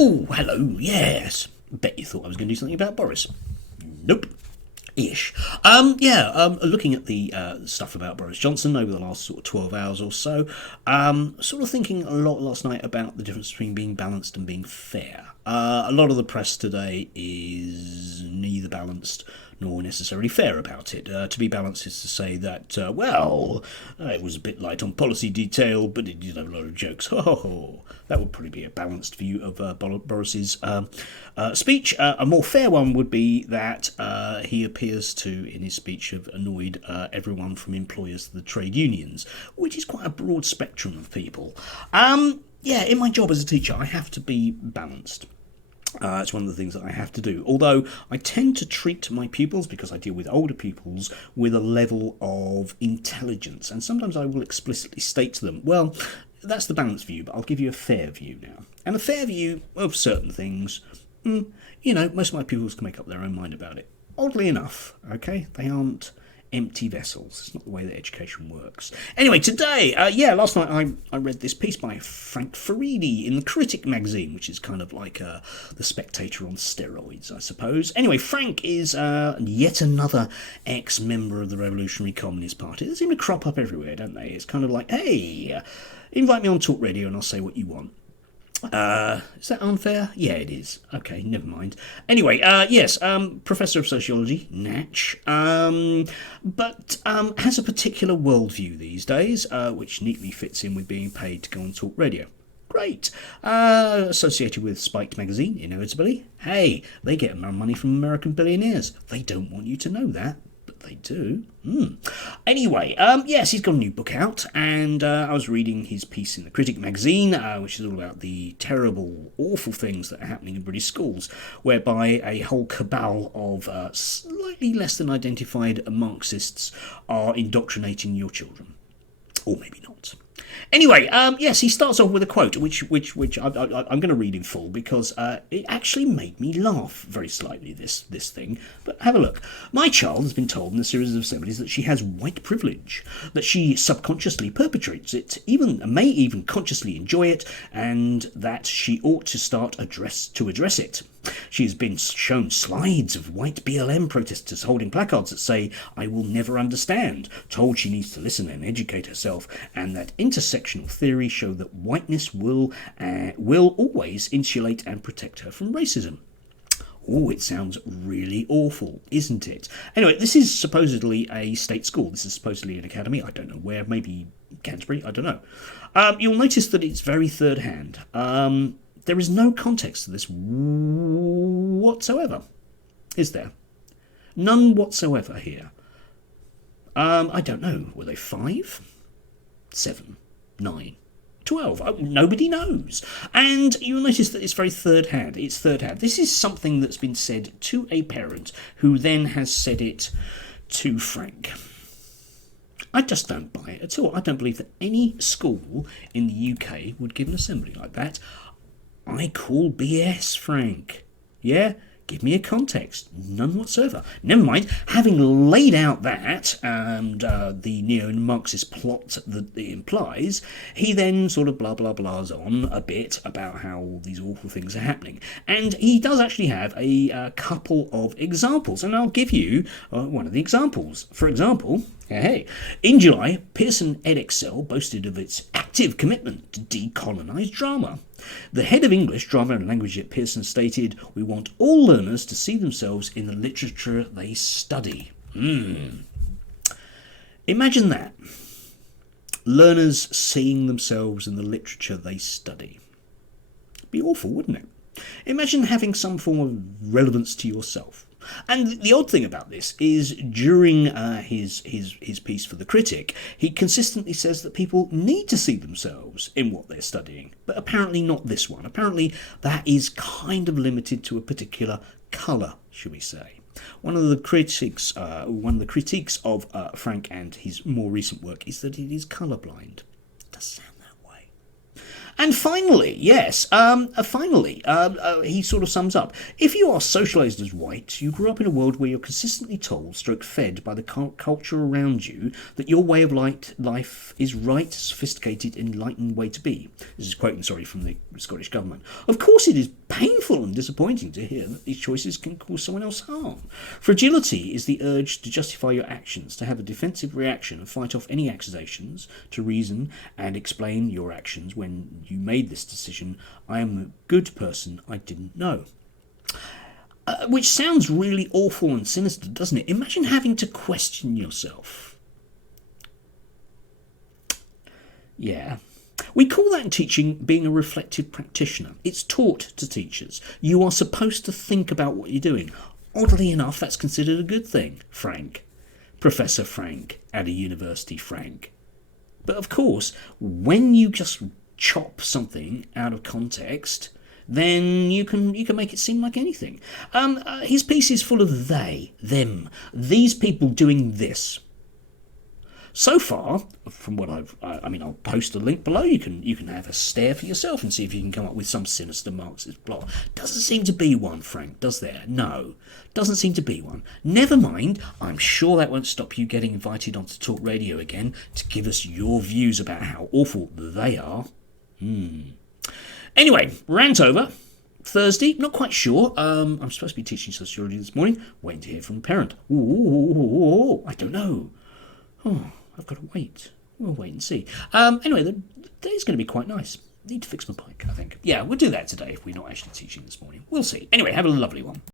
Oh, hello, yes. Bet you thought I was going to do something about Boris. Nope. Ish. Looking at the stuff about Boris Johnson over the last sort of 12 hours or so, sort of thinking a lot last night about the difference between being balanced and being fair. A lot of the press today is neither balanced nor necessarily fair about it. To be balanced is to say that, it was a bit light on policy detail, but it did have a lot of jokes. Ho ho ho. That would probably be a balanced view of Boris's speech. A more fair one would be that he appears to, in his speech, have annoyed everyone from employers to the trade unions, which is quite a broad spectrum of people. In my job as a teacher, I have to be balanced. It's one of the things that I have to do. Although I tend to treat my pupils, because I deal with older pupils, with a level of intelligence. And sometimes I will explicitly state to them, well, that's the balanced view, but I'll give you a fair view now. And a fair view of certain things, most of my pupils can make up their own mind about it. Oddly enough, okay, they aren't empty vessels. It's not the way that education works. Anyway, today, last night I read this piece by Frank Furedi in the Critic magazine, which is kind of like the Spectator on steroids, I suppose. Anyway, Frank is yet another ex-member of the Revolutionary Communist Party. They seem to crop up everywhere, don't they? It's kind of like, hey, invite me on Talk Radio and I'll say what you want. Is that unfair? Yeah, it is. Okay, never mind. Anyway, Professor of Sociology, Natch, but has a particular worldview these days, which neatly fits in with being paid to go on Talk Radio. Great. Associated with Spiked magazine, inevitably. Hey, they get money from American billionaires. They don't want you to know that. They do. Anyway, he's got a new book out, and I was reading his piece in the Critic magazine, which is all about the terrible, awful things that are happening in British schools, whereby a whole cabal of slightly less than identified Marxists are indoctrinating your children. Or maybe not. Anyway, he starts off with a quote, which I'm going to read in full because it actually made me laugh very slightly, this thing. But have a look. My child has been told in a series of assemblies that she has white privilege, that she subconsciously perpetrates it, may even consciously enjoy it, and that she ought to address it. She has been shown slides of white BLM protesters holding placards that say, "I will never understand," told she needs to listen and educate herself, and that intersectional theory show that whiteness will always insulate and protect her from racism. Oh, it sounds really awful, isn't it? Anyway, this is supposedly a state school. This is supposedly an academy. I don't know where. Maybe Canterbury. I don't know. You'll notice that it's very third hand. There is no context to this whatsoever, is there? None whatsoever here. I don't know. Were they 5? 7? 9? 12? Nobody knows. And you'll notice that it's very third hand. It's third hand. This is something that's been said to a parent who then has said it to Frank. I just don't buy it at all. I don't believe that any school in the UK would give an assembly like that. I call BS, Frank. Yeah? Give me a context. None whatsoever. Never mind, having laid out that and the neo-Marxist plot that it implies, he then sort of blah blah blahs on a bit about how all these awful things are happening. And he does actually have a couple of examples, and I'll give you one of the examples. For example, in July, Pearson Edexcel boasted of its active commitment to decolonise drama. The head of English, Drama and Language at Pearson stated, "We want all learners to see themselves in the literature they study." Imagine that. Learners seeing themselves in the literature they study. It'd be awful, wouldn't it? Imagine having some form of relevance to yourself. And the odd thing about this is during his piece for The Critic, he consistently says that people need to see themselves in what they're studying, but apparently not this one. Apparently that is kind of limited to a particular colour, shall we say. One of the critiques of Frank and his more recent work is that it is colourblind. It does sound that way. And finally, yes, he sort of sums up. If you are socialised as white, you grew up in a world where you're consistently told, stroke fed by the culture around you, that your way of life is right, sophisticated, enlightened way to be. This is quoting, sorry, from the Scottish Government. Of course it is painful and disappointing to hear that these choices can cause someone else harm. Fragility is the urge to justify your actions, to have a defensive reaction and fight off any accusations, to reason and explain your actions when you made this decision. I am a good person I didn't know. Which sounds really awful and sinister, doesn't it? Imagine having to question yourself. Yeah. We call that in teaching being a reflective practitioner. It's taught to teachers. You are supposed to think about what you're doing. Oddly enough, that's considered a good thing, Frank. Professor Frank at a university, Frank. But of course, when you just chop something out of context, then you can make it seem like anything. His piece is full of they, them, these people doing this. So far, from what I'll post a link below. You can have a stare for yourself and see if you can come up with some sinister Marxist plot. Doesn't seem to be one, Frank, does there? No, doesn't seem to be one. Never mind. I'm sure that won't stop you getting invited onto Talk Radio again to give us your views about how awful they are. Anyway, rant over. Thursday, not quite sure. I'm supposed to be teaching sociology this morning. Waiting to hear from a parent. Ooh, I don't know. Oh, I've got to wait. We'll wait and see. Anyway, the day's going to be quite nice. Need to fix my bike, I think. Yeah, we'll do that today if we're not actually teaching this morning. We'll see. Anyway, have a lovely one.